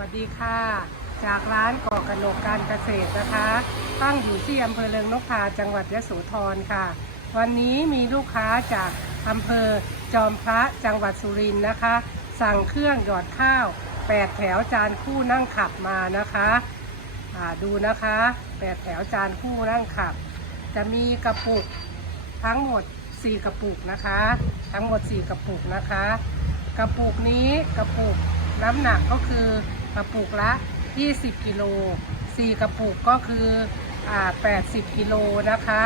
วัสดีค่ะ จากร้านก่อกระโหนกการเกษตรนะคะ ตั้งอยู่ที่อำเภอเริงนกทาจังหวัดยะโสธรค่ะ วันนี้มีลูกค้าจากอำเภอจอมพระจังหวัดสุรินทร์นะคะ สั่งเครื่องหยอดข้าว8แถวจานคู่นั่งขับมานะคะดูนะคะ8แถวจานคู่นั่งขับ จะมีกระปุกทั้งหมด 4 กระปุกนะคะ ทั้งหมด 4 กระปุกนะคะ กระปุกนี้กระปุกน้ำหนักก็คือ ระปุกละ 20 กิโล 4 กระปุกก็คืออ่า80 กิโลนะคะ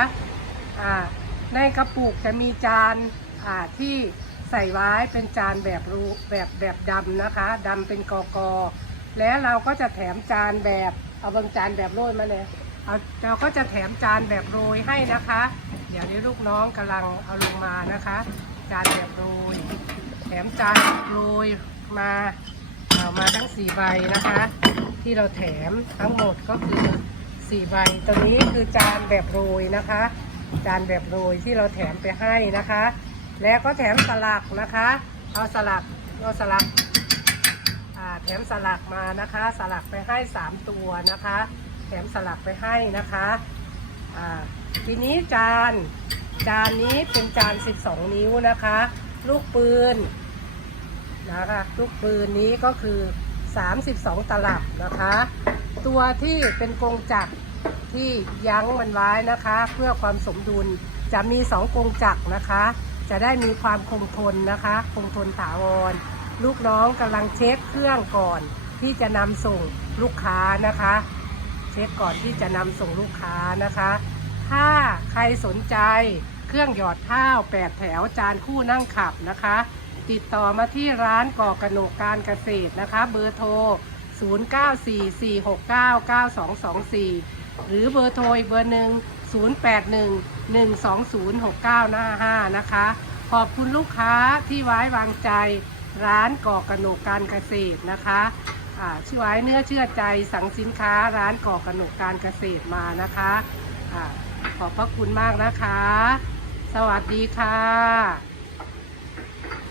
อ่าในกระปุกจะมีจานอ่าที่ใส่ไว้เป็นจานแบบรูแบบแบบดำนะคะดำเป็นกอกอแล้วเราก็จะแถมจานแบบเอาบางจานแบบโรยมาเลยเอาเราก็จะแถมจานแบบโรยให้นะคะ เดี๋ยวนี้ลูกน้องกำลังเอาลงมานะคะ จานแบบโรย แถมจานโรยมา เอามาทั้งสี่ใบนะคะ ที่เราแถมทั้งหมดก็คือสี่ใบตัวนี้คือจานแบบโรยนะคะ จานแบบโรยที่เราแถมไปให้นะคะ แล้วก็แถมสลักนะคะ เอาสลักเอาสลักแถมสลักมานะคะ สลักไปให้สามตัวนะคะ แถมสลักไปให้นะคะทีนี้จานจานนี้เป็นจาน 12 นิ้วนะคะ ลูกปืน นะคะลูกปืนนี้ก็คือ 32 ตลับนะคะ ตัวที่เป็นกรงจักรที่ยั้งมันไว้นะคะ เพื่อความสมดุลจะมี 2 กรงจักรนะคะ จะได้มีความคงทนนะคะคงทนถาวร ลูกน้องกำลังเช็คเครื่องก่อนที่จะนำส่งลูกค้านะคะ เช็คก่อนที่จะนำส่งลูกค้านะคะ ถ้าใครสนใจเครื่องหยอดข้าว 8 แถวจานคู่นั่งขับนะคะ ติดต่อมาที่ร้านก่อกระโหนกการเกษตรนะคะ เบอร์โทร 0944699224 หรือเบอร์โทรเบอร์หนึ่ง0811206955นะคะ ขอบคุณลูกค้าที่ไว้วางใจร้านก่อกระโหนกการเกษตรนะคะชื่อไว้เนื้อเชื่อใจสั่งสินค้าร้านก่อกระโหนกการเกษตรมานะคะอาขอบพระคุณมากนะคะ สวัสดีค่ะ